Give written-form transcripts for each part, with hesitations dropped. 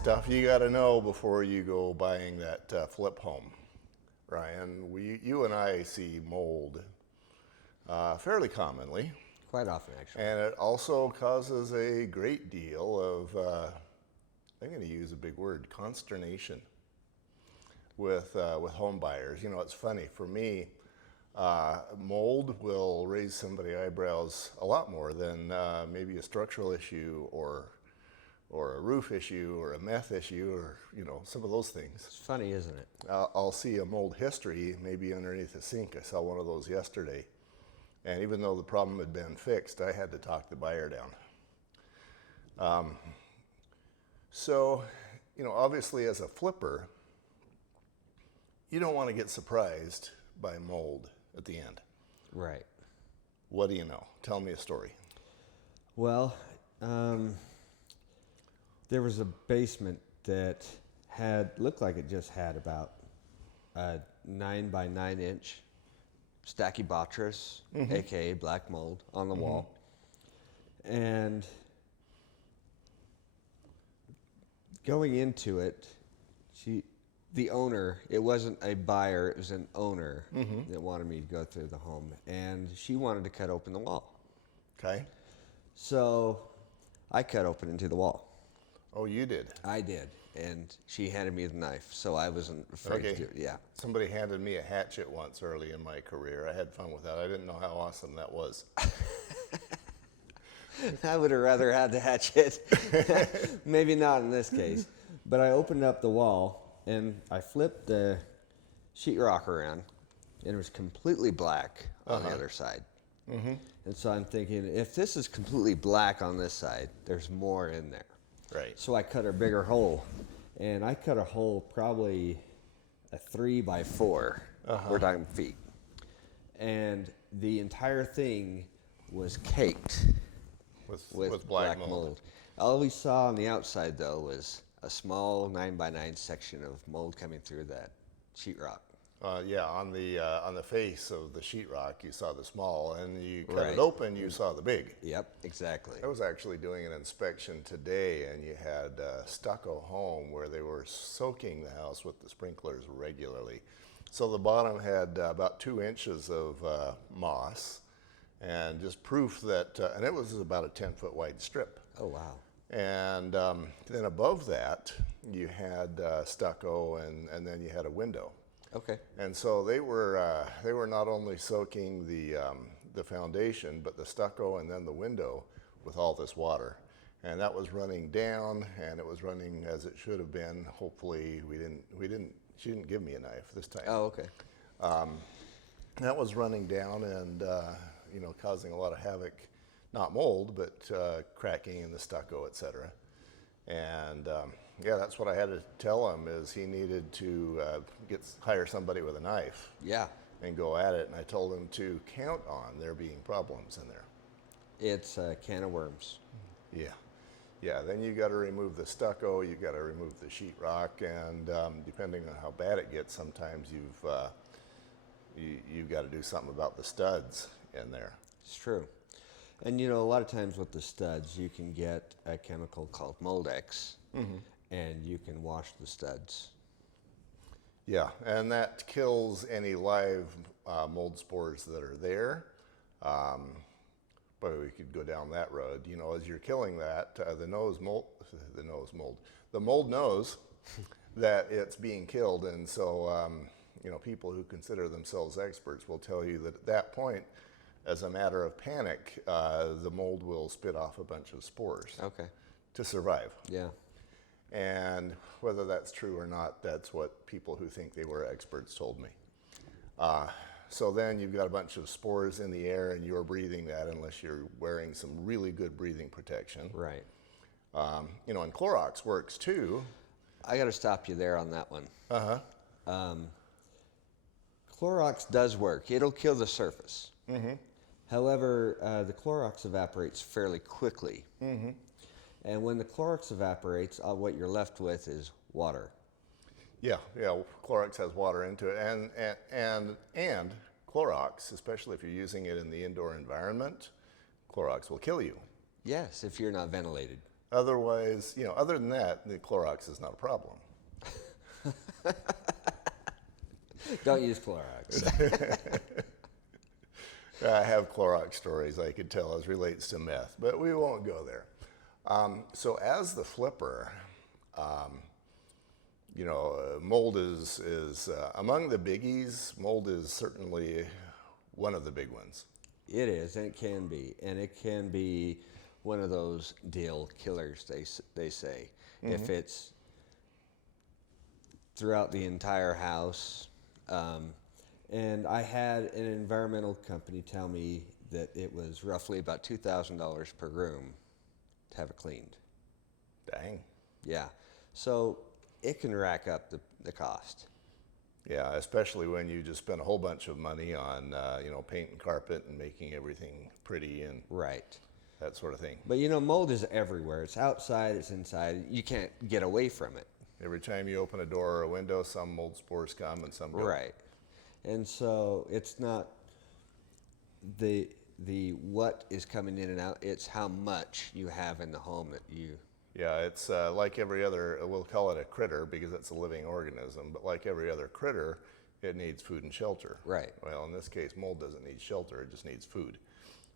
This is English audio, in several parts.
Stuff you got to know before you go buying that flip home. Ryan, you and I see mold fairly commonly, Quite often, actually. and it also causes a great deal of, I'm going to use a big word, consternation with home buyers. You know, it's funny for me. Mold will raise somebody's eyebrows a lot more than maybe a structural issue or a roof issue or a meth issue or, you know, some of those things. It's funny, isn't it? I'll see a mold history maybe underneath the sink. I saw one of those yesterday. And even though the problem had been fixed, I had to talk the buyer down. So, you know, obviously as a flipper, you don't want to get surprised by mold at the end. Right. What do you know? Tell me a story. Well, there was a basement that looked like it just had about a 9 by 9 inch Stachybotrys, aka black mold, on the wall. And going into it, the owner, it wasn't a buyer, it was an owner that wanted me to go through the home, and she wanted to cut open the wall. Okay. So I cut open into the wall. Oh, you did? I did, and she handed me the knife, so I wasn't afraid to do it. Yeah. Somebody handed me a hatchet once early in my career. I had fun with that. I didn't know how awesome that was. I would have rather had the hatchet. Maybe not in this case. But I opened up the wall, and I flipped the sheetrock around, and it was completely black on the other side. And so I'm thinking, if this is completely black on this side, there's more in there. Right. So I cut a bigger hole, and I cut a hole probably a 3 by 4. We're talking feet. And the entire thing was caked With black mold. All we saw on the outside, though, was a small 9 by 9 section of mold coming through that sheetrock. Yeah, on the face of the sheetrock, you saw the small, and you cut Right. it open, you saw the big. Yep, exactly. I was actually doing an inspection today, and you had a stucco home where they were soaking the house with the sprinklers regularly. So the bottom had about 2 inches of moss, and just proof that, and it was about a 10-foot wide strip. Oh, wow. And then above that, you had stucco, and then you had a window. Okay. And so they were not only soaking the foundation, but the stucco and then the window with all this water, and that was running down, and it was running as it should have been. Hopefully, she didn't give me a knife this time. Oh, okay. That was running down and you know, causing a lot of havoc, not mold, but cracking in the stucco, etc. And yeah, that's what I had to tell him, is he needed to hire somebody with a knife Yeah. and go at it. And I told him to count on there being problems in there. It's a can of worms. Yeah. Yeah, then you got to remove the stucco, you got to remove the sheetrock, and depending on how bad it gets, sometimes you've got to do something about the studs in there. It's true. And you know, a lot of times with the studs, you can get a chemical called Moldex, and you can wash the studs. Yeah, and that kills any live mold spores that are there. But we could go down that road. You know, as you're killing that, the mold knows that it's being killed, and so you know, people who consider themselves experts will tell you that at that point, as a matter of panic, the mold will spit off a bunch of spores Okay. to survive. Yeah. And whether that's true or not, that's what people who think they were experts told me. So then you've got a bunch of spores in the air, and you're breathing that unless you're wearing some really good breathing protection. Right. You know, and Clorox works too. I got to stop you there on that one. Uh-huh. Clorox does work. It'll kill the surface. However, the Clorox evaporates fairly quickly. And when the Clorox evaporates, what you're left with is water. Yeah, Clorox has water into it, and Clorox, especially if you're using it in the indoor environment, Clorox will kill you. Yes, if you're not ventilated. Otherwise, other than that, the Clorox is not a problem. Don't use Clorox. I have Clorox stories I could tell as relates to meth, but we won't go there. So as the flipper, mold is among the biggies. Mold is certainly one of the big ones. It is, and it can be one of those deal killers. They say if it's throughout the entire house. And I had an environmental company tell me that it was roughly about $2,000 per room to have it cleaned. Dang. Yeah, so it can rack up the cost. Yeah, especially when you just spend a whole bunch of money on, paint and carpet and making everything pretty and Right. that sort of thing. But mold is everywhere. It's outside, it's inside. You can't get away from it. Every time you open a door or a window, some mold spores come and some don't. Right. And so it's not the what is coming in and out, it's how much you have in the home that you... Yeah, it's like every other, we'll call it a critter because it's a living organism, but like every other critter, it needs food and shelter. Right. Well, in this case, mold doesn't need shelter, it just needs food.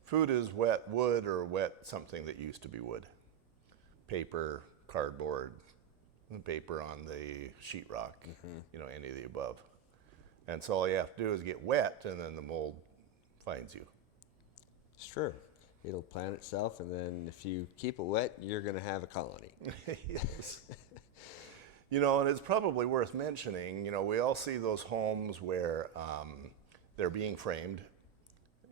Food is wet wood or wet something that used to be wood. Paper, cardboard, paper on the sheetrock, any of the above. And so all you have to do is get wet and then the mold finds you. It's true. It'll plant itself, and then if you keep it wet, you're going to have a colony. Yes. And it's probably worth mentioning, we all see those homes where they're being framed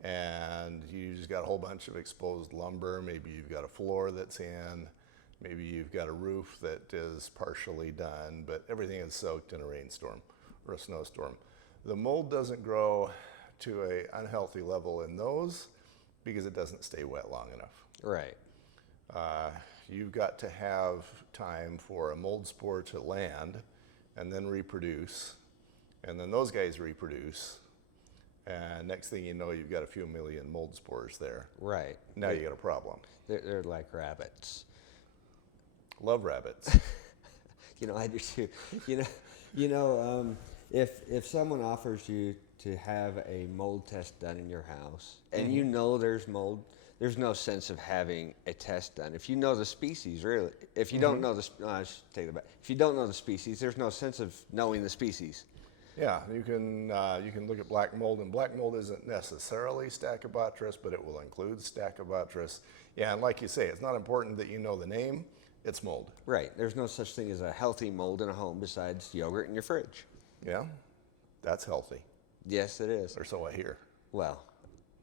and you just got a whole bunch of exposed lumber. Maybe you've got a floor that's in, maybe you've got a roof that is partially done, but everything is soaked in a rainstorm or a snowstorm. The mold doesn't grow to an unhealthy level in those because it doesn't stay wet long enough. Right. You've got to have time for a mold spore to land and then reproduce, and then those guys reproduce, and next thing you know, you've got a few million mold spores there. Right. Now you got a problem. They're like rabbits. Love rabbits. I do too. If someone offers you to have a mold test done in your house, and there's mold, there's no sense of having a test done. If you know the species, really, if you don't know I should take that back. If you don't know the species, there's no sense of knowing the species. Yeah, you can look at black mold, and black mold isn't necessarily Stachybotrys, but it will include Stachybotrys. Yeah, and like you say, it's not important that you know the name, it's mold. Right, there's no such thing as a healthy mold in a home besides yogurt in your fridge. Yeah, that's healthy. Yes, it is. Or so I hear. Well,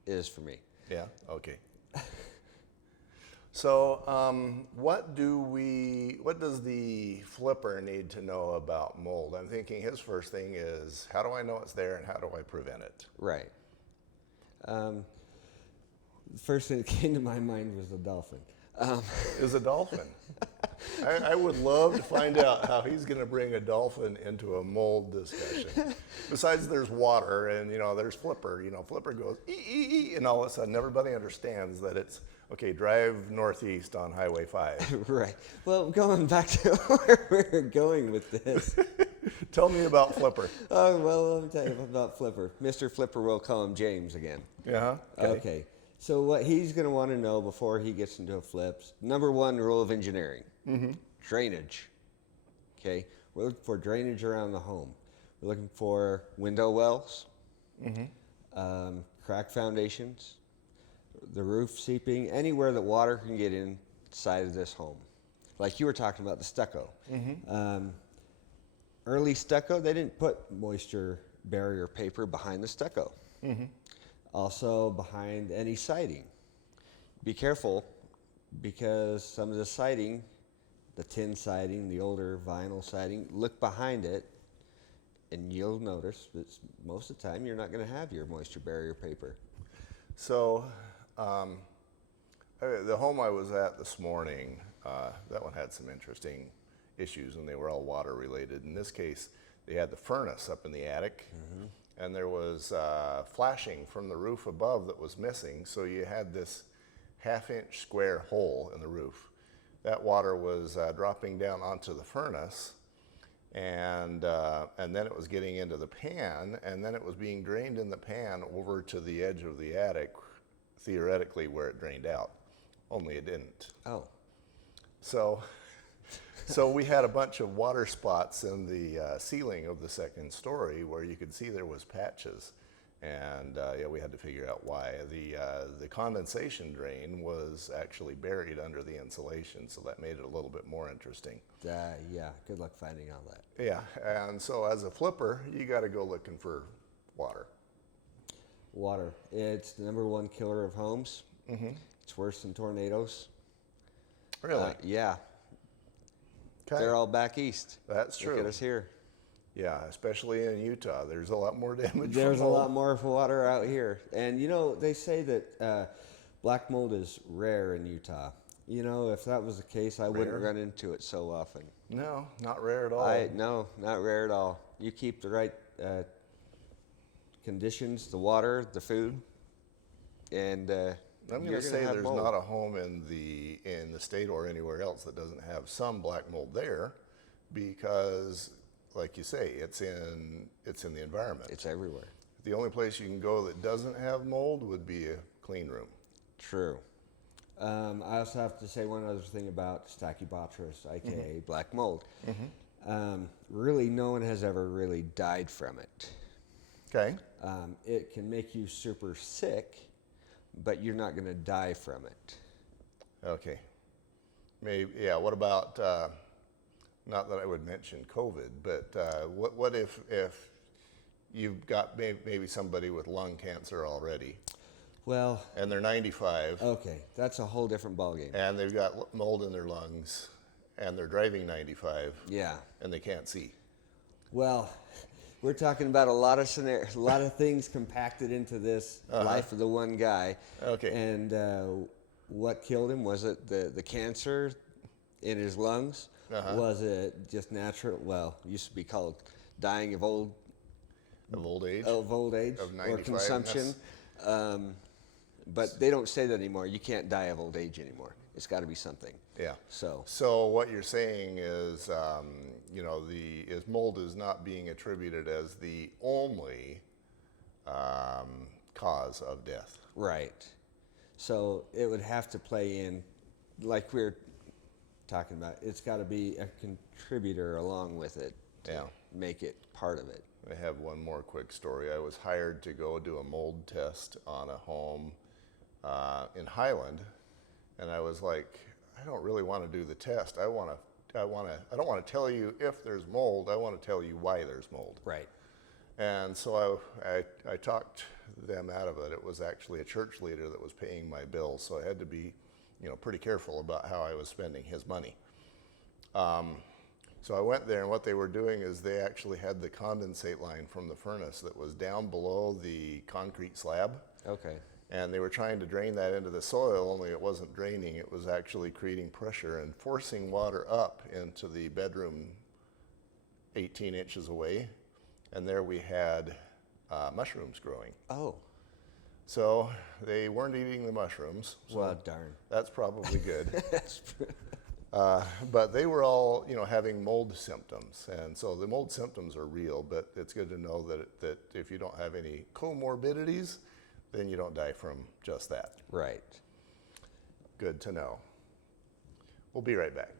it is for me. Yeah, okay. So what does the flipper need to know about mold? I'm thinking his first thing is, how do I know it's there and how do I prevent it? Right. The first thing that came to my mind was the dolphin. Is a dolphin. I would love to find out how he's going to bring a dolphin into a mold discussion. Besides, there's water and, there's Flipper. Flipper goes, ee, and all of a sudden everybody understands that it's, okay, drive northeast on Highway 5. Right. Well, going back to where we're going with this. Tell me about Flipper. Oh, well, let me tell you about Flipper. Mr. Flipper, we'll call him James again. Yeah. Okay. So what he's going to want to know before he gets into a flips, number one rule of engineering, drainage. Okay, we're looking for drainage around the home. We're looking for window wells, crack foundations, the roof seeping, anywhere that water can get inside of this home. Like you were talking about the stucco. Early stucco, they didn't put moisture barrier paper behind the stucco. Also behind any siding. Be careful because some of the siding, the tin siding, the older vinyl siding, look behind it and you'll notice that most of the time you're not going to have your moisture barrier paper. So the home I was at this morning, that one had some interesting issues and they were all water related. In this case, they had the furnace up in the attic. And there was flashing from the roof above that was missing, so you had this half-inch square hole in the roof. that water was dropping down onto the furnace, and then it was getting into the pan, and then it was being drained in the pan over to the edge of the attic, theoretically where it drained out, only it didn't. Oh, So, we had a bunch of water spots in the ceiling of the second story where you could see there was patches, and yeah, we had to figure out why. The condensation drain was actually buried under the insulation, so that made it a little bit more interesting. yeah. Good luck finding all that. Yeah, and so as a flipper, you got to go looking for water. Water. It's the number one killer of homes. Mm-hmm. It's worse than tornadoes. Really? Yeah. Okay. They're all back east. That's Look true. at us here. Yeah, especially in Utah, there's a lot more damage. There's from a mold. lot more water out here. And, you know, they say that black mold is rare in Utah. You know, if that was the case, I wouldn't Rare? run into it so often. No, not rare at all. No, not rare at all. You keep the right conditions, the water, the food, and I'm going to say there's not a home in the state or anywhere else that doesn't have some black mold there, because, like you say, it's in the environment. It's everywhere. The only place you can go that doesn't have mold would be a clean room. True. I also have to say one other thing about Stachybotrys, aka black mold. Really, no one has ever really died from it. Okay. It can make you super sick, but you're not going to die from it. Okay. Maybe. Yeah. What about? Not that I would mention COVID, but what if you've got maybe somebody with lung cancer already, Well, and they're 95, okay, that's a whole different ballgame. and they've got mold in their lungs, and they're driving 95, Yeah. and they can't see. Well, we're talking about a lot of scenarios, a lot of things compacted into this life of the one guy. Okay. And what killed him? Was it the cancer in his lungs? Was it just natural? Well, it used to be called dying of old Of old age. Of or 95-ness. consumption. But they don't say that anymore. You can't die of old age anymore. It's got to be something. Yeah. So So what you're saying is, you know, mold is not being attributed as the only cause of death. right. So it would have to play in, like we're talking about. It's got to be a contributor along with it to Yeah. make it part of it. I have one more quick story. I was hired to go do a mold test on a home in Highland, and I was like, I don't really want to do the test. I don't want to tell you if there's mold. I want to tell you why there's mold. Right. And so I talked them out of it. It was actually a church leader that was paying my bills, so I had to be, you know, pretty careful about how I was spending his money. So I went there, and what they were doing is they actually had the condensate line from the furnace that was down below the concrete slab, Okay. and they were trying to drain that into the soil, only it wasn't draining. It was actually creating pressure and forcing water up into the bedroom 18 inches away, and there we had mushrooms growing. Oh. So they weren't eating the mushrooms, so Well, darn. that's probably good. That's But they were all, you know, having mold symptoms, and so the mold symptoms are real. But it's good to know that if you don't have any comorbidities, then you don't die from just that. right. Good to know. We'll be right back.